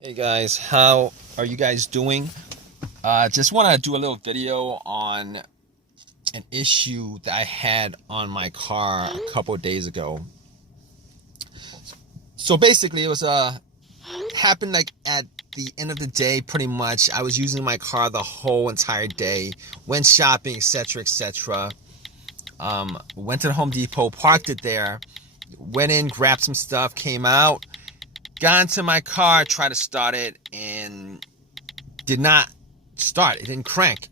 Hey guys, how are you guys doing? Just want to do a little video on an issue that I had on my car a couple of days ago. So basically, it was happened like at the end of the day. Pretty much, I was using my car the whole entire day, went shopping, etc., etc. Went to the Home Depot, parked it there, went in, grabbed some stuff, came out, got into my car, tried to start it, and did not start. It didn't crank.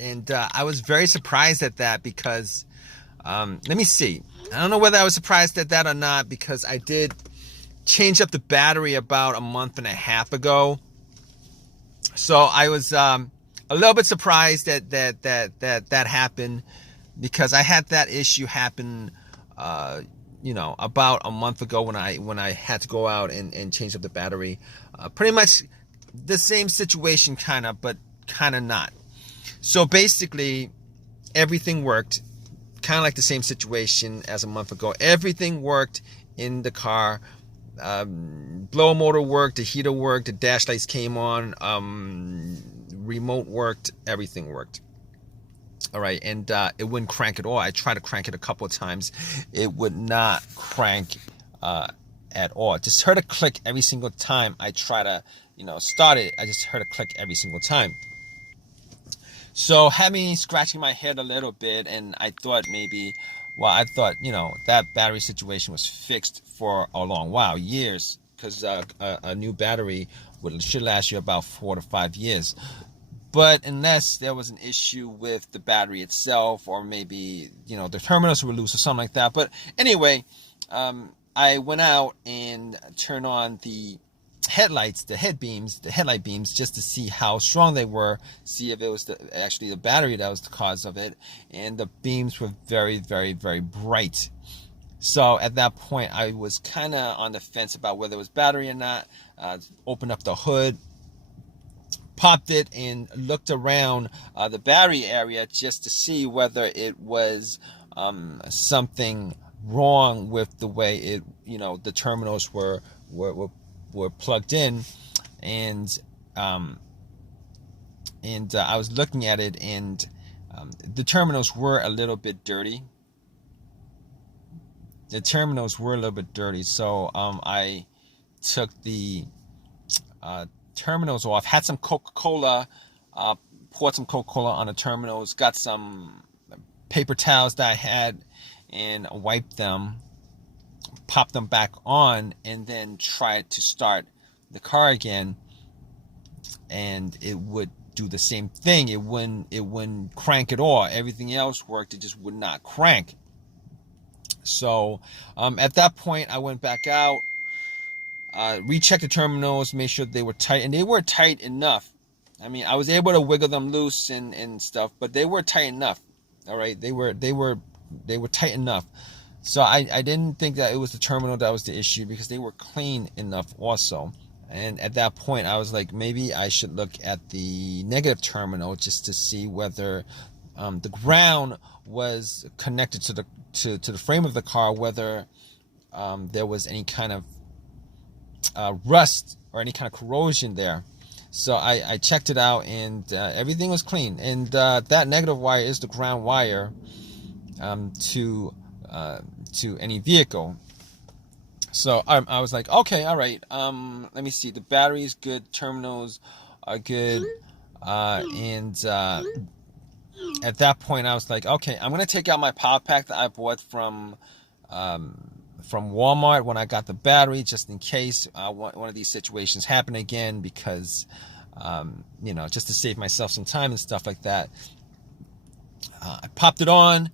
And I was very surprised at that because, let me see. I don't know whether I was surprised at that or not because I did change up the battery about a month and a half ago. So I was a little bit surprised that happened because I had that issue happen, about a month ago when I had to go out and change up the battery. Pretty much the same situation, kind of, but kind of not. So basically, everything worked, kind of like the same situation as a month ago. Everything worked in the car. Blower motor worked, the heater worked, the dash lights came on, remote worked, everything worked. All right, and it wouldn't crank at all. I tried to crank it a couple of times. It would not crank at all. Just heard a click every single time I try to, start it. I just heard a click every single time. So had me scratching my head a little bit, and I thought that battery situation was fixed for a long while, years, because a new battery should last you about 4 to 5 years. But unless there was an issue with the battery itself, or maybe the terminals were loose or something like that. But anyway, I went out and turned on the headlights, the headlight beams, just to see how strong they were, see if it was actually the battery that was the cause of it. And the beams were very, very, very bright. So at that point, I was kind of on the fence about whether it was battery or not. Opened up the hood, popped it, and looked around the battery area just to see whether it was something wrong with the way the terminals were plugged in. And I was looking at it, and the terminals were a little bit dirty. So I took the terminals off, had some Coca-Cola, poured some Coca-Cola on the terminals, got some paper towels that I had, and wiped them, popped them back on, and then tried to start the car again, and it would do the same thing. It wouldn't crank at all. Everything else worked, it just would not crank. So at that point, I went back out, rechecked the terminals, made sure they were tight, and they were tight enough. I mean, I was able to wiggle them loose and stuff, but they were tight enough. All right, they were tight enough. So I didn't think that it was the terminal that was the issue, because they were clean enough also. And at that point, I was like, maybe I should look at the negative terminal just to see whether the ground was connected to the frame of the car, whether there was any kind of rust or any kind of corrosion there. So I checked it out, and everything was clean. And that negative wire is the ground wire to any vehicle. So I was like, okay, all right. Let me see. The battery's good. Terminals are good. And at that point, I was like, okay, I'm gonna take out my power pack that I bought from Walmart when I got the battery, just in case one of these situations happen again, because just to save myself some time and stuff like that. I popped it on,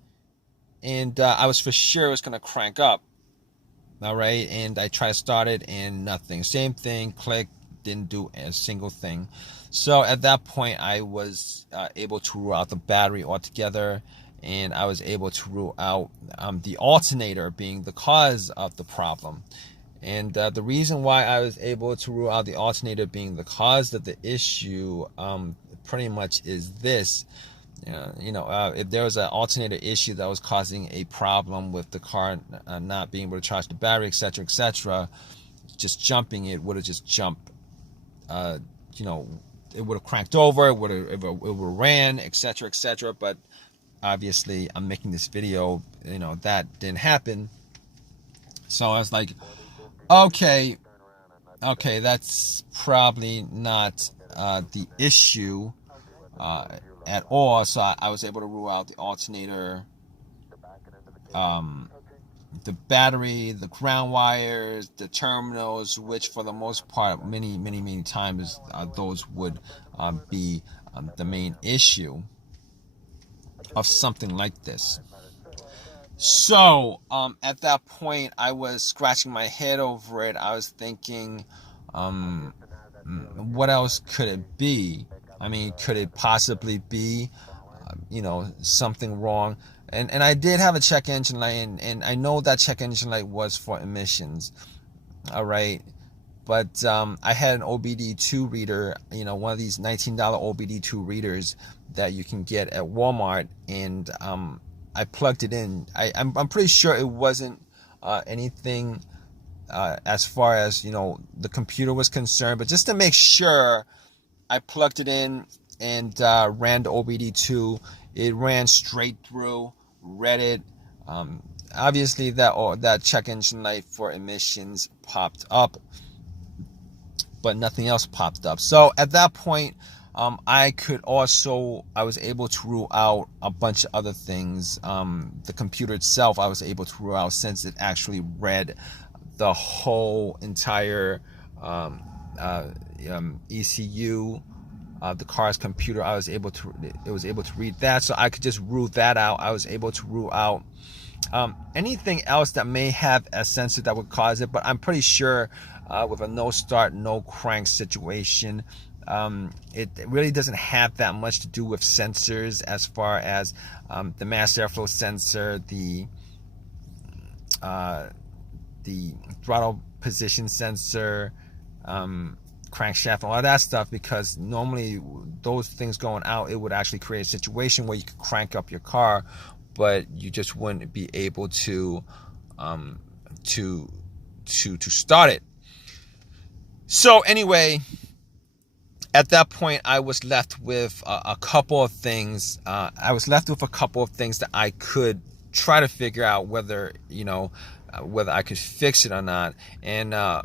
and I was for sure it was gonna crank up. All right, and I tried to start it, and nothing. Same thing, click, didn't do a single thing. So at that point, I was able to rule out the battery altogether, and I was able to rule out the alternator being the cause of the problem. And the reason why I was able to rule out the alternator being the cause of the issue pretty much is this. If there was an alternator issue that was causing a problem with the car not being able to charge the battery, etc., etc., just jumping it would have just jumped you know, it would have cranked over, it would have ran, etc., etc. But obviously, I'm making this video, you know, that didn't happen. So I was like, okay, that's probably not the issue at all. So I was able to rule out the alternator, the battery, the ground wires, the terminals, which for the most part, many times, those would be the main issue of something like this. So at that point, I was scratching my head over it. I was thinking, what else could it be? I mean, could it possibly be, you know, something wrong? And I did have a check engine light, and I know that check engine light was for emissions. All right. But I had an OBD2 reader, you know, one of these $19 OBD2 readers that you can get at Walmart, and I plugged it in. I'm pretty sure it wasn't anything as far as, you know, the computer was concerned, but just to make sure, I plugged it in and ran the OBD2. It ran straight through, read it. Obviously, that check engine light for emissions popped up, but nothing else popped up. So at that point, I was able to rule out a bunch of other things. The computer itself, I was able to rule out, since it actually read the whole entire ECU, the car's computer. It was able to read that, so I could just rule that out. I was able to rule out anything else that may have a sensor that would cause it, but I'm pretty sure with a no start, no crank situation, it really doesn't have that much to do with sensors, as far as the mass airflow sensor, the throttle position sensor, crankshaft, and all that stuff, because normally those things going out, it would actually create a situation where you could crank up your car, but you just wouldn't be able to start it. So anyway, at that point, I was left with a couple of things. I was left with a couple of things that I could try to figure out whether, you know, whether I could fix it or not. And a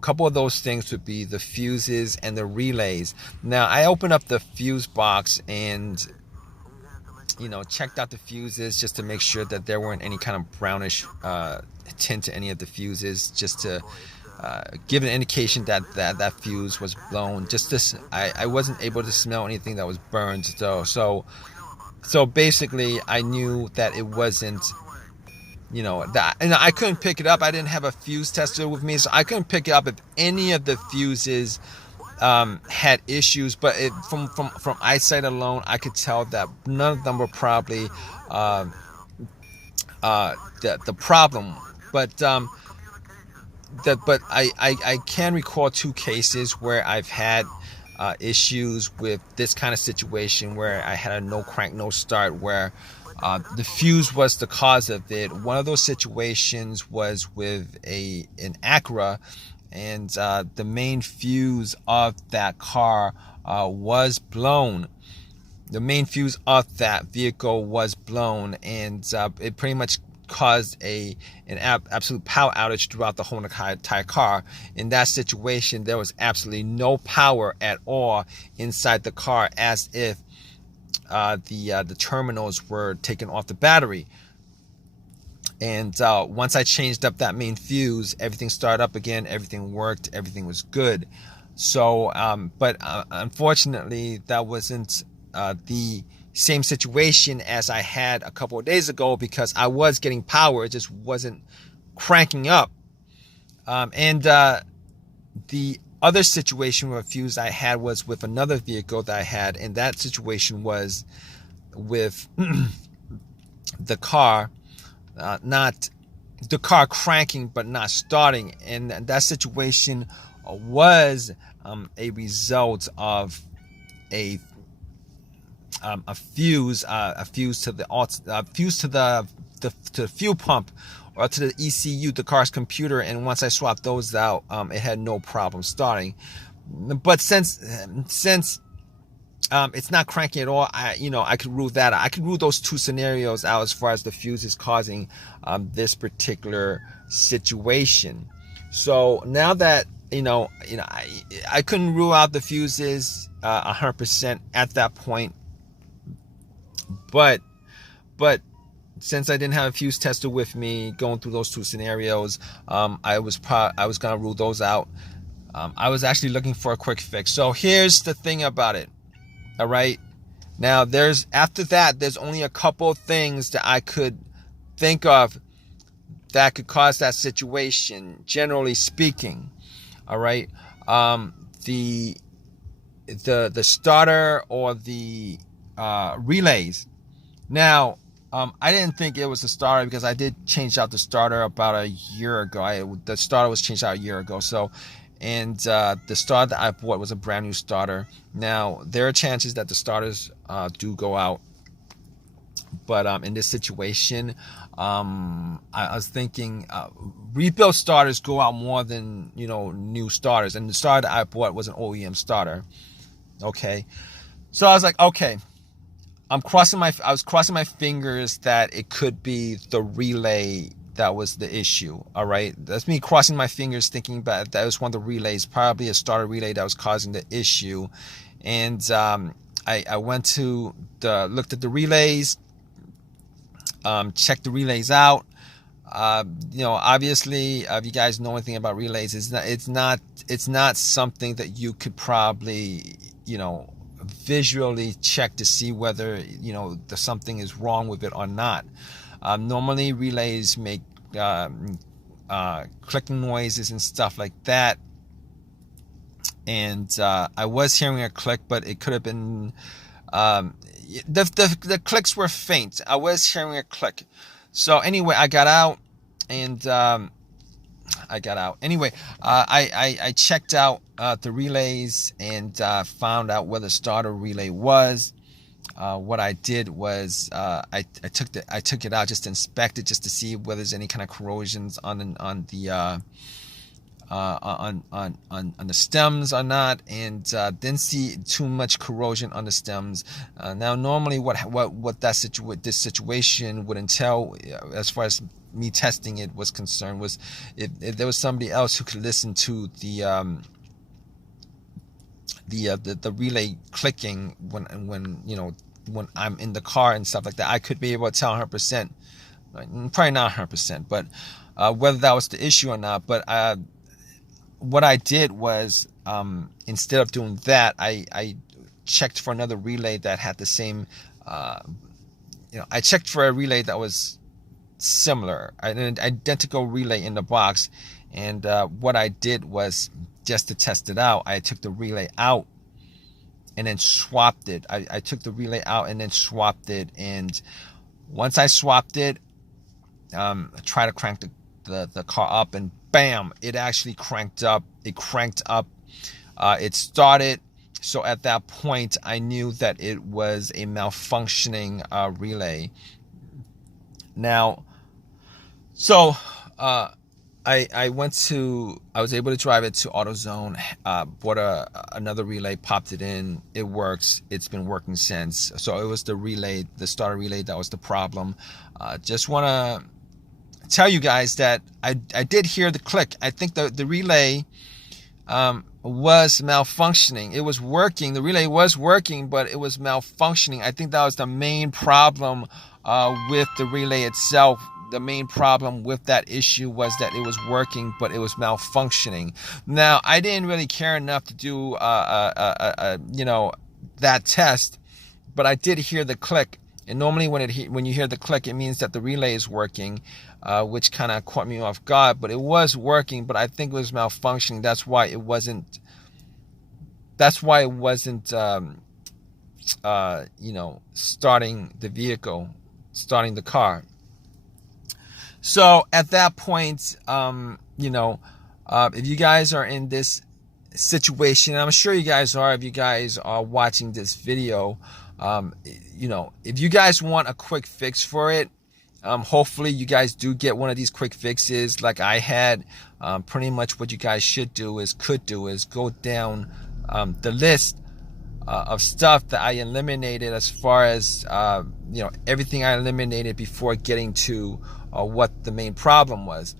couple of those things would be the fuses and the relays. Now, I opened up the fuse box and, you know, checked out the fuses just to make sure that there weren't any kind of brownish tint to any of the fuses, just to give an indication that that fuse was blown. Just this, I wasn't able to smell anything that was burned, so basically I knew that it wasn't, you know, that, and I couldn't pick it up. I didn't have a fuse tester with me, so I couldn't pick it up if any of the fuses had issues. But from eyesight alone, I could tell that none of them were probably the problem. But I can recall two cases where I've had issues with this kind of situation, where I had a no crank, no start, where the fuse was the cause of it. One of those situations was with an Acura, and the main fuse of that car was blown. The main fuse of that vehicle was blown, and it pretty much caused an absolute power outage throughout the whole entire car. In that situation, there was absolutely no power at all inside the car, as if the terminals were taken off the battery. And once I changed up that main fuse, everything started up again, everything worked, everything was good. So but unfortunately, that wasn't the same situation as I had a couple of days ago, because I was getting power, it just wasn't cranking up. And the other situation with a fuse I had was with another vehicle that I had, and that situation was with the car, not the car cranking but not starting, and that situation was a result of a fuse to the fuel pump, or to the ECU, the car's computer. And once I swapped those out, it had no problem starting. But since it's not cranking at all, I could rule that out. I could rule those two scenarios out as far as the fuse is causing this particular situation. So now that I couldn't rule out the fuses 100% at that point, but since I didn't have a fuse tester with me going through those two scenarios, I was gonna rule those out. I was actually looking for a quick fix. So here's the thing about it. All right. Now after that, there's only a couple things that I could think of that could cause that situation, generally speaking. All right. The starter or the relays. Now, I didn't think it was the starter because I did change out the starter about a year ago. The starter was changed out a year ago. So, and the starter that I bought was a brand new starter. Now, there are chances that the starters do go out. But in this situation, I was thinking rebuilt starters go out more than new starters. And the starter that I bought was an OEM starter. Okay, so I was like, okay, I was crossing my fingers that it could be the relay that was the issue. All right, that's me crossing my fingers, thinking about that was one of the relays, probably a starter relay that was causing the issue. And I went to looked at the relays. Check the relays out. Obviously, if you guys know anything about relays, it's not something that you could probably, visually check to see whether, something is wrong with it or not. Normally relays make clicking noises and stuff like that. And I was hearing a click, but it could have been the clicks were faint. I was hearing a click. So anyway, I got out. Anyway, I checked out the relays and found out where the starter relay was. What I did was I took it out just to inspect it, just to see whether there's any kind of corrosions on the stems or not, and didn't see too much corrosion on the stems. Now, normally, what this situation would entail, as far as me testing it was concerned, was if there was somebody else who could listen to the relay clicking when I'm in the car and stuff like that, I could be able to tell 100%. Probably not 100%, but whether that was the issue or not. But what I did was, instead of doing that, I checked for another relay that had the same, I checked for a relay that was similar, an identical relay in the box. And what I did was, just to test it out, I took the relay out and then swapped it. I took the relay out and then swapped it. And once I swapped it, I tried to crank the car up, and bam, it actually cranked up. It cranked up. It started. So at that point, I knew that it was a malfunctioning relay. Now, so I was able to drive it to AutoZone, bought another relay, popped it in. It works. It's been working since. So it was the starter relay that was the problem. Just want to tell you guys that I did hear the click. I think the relay was malfunctioning. It was working. The relay was working, but it was malfunctioning. I think that was the main problem with the relay itself. The main problem with that issue was that it was working, but it was malfunctioning. Now, I didn't really care enough to do that test, but I did hear the click. And normally when you hear the click, it means that the relay is working, which kind of caught me off guard. But it was working, but I think it was malfunctioning. That's why it wasn't starting the vehicle, starting the car. So at that point, if you guys are in this situation, I'm sure you guys are, if you guys are watching this video, if you guys want a quick fix for it, Hopefully you guys do get one of these quick fixes like I had. Pretty much what you guys could do is go down the list of stuff that I eliminated, as far as everything I eliminated before getting to what the main problem was.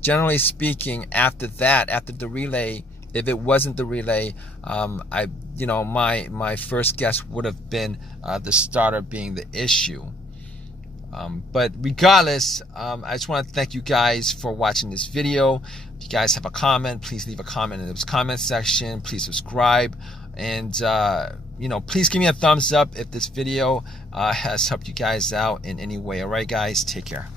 Generally speaking, after the relay, if it wasn't the relay, my first guess would have been the starter being the issue. But regardless, I just want to thank you guys for watching this video. If you guys have a comment, please leave a comment in the comment section. Please subscribe, and please give me a thumbs up if this video has helped you guys out in any way. All right, guys, take care.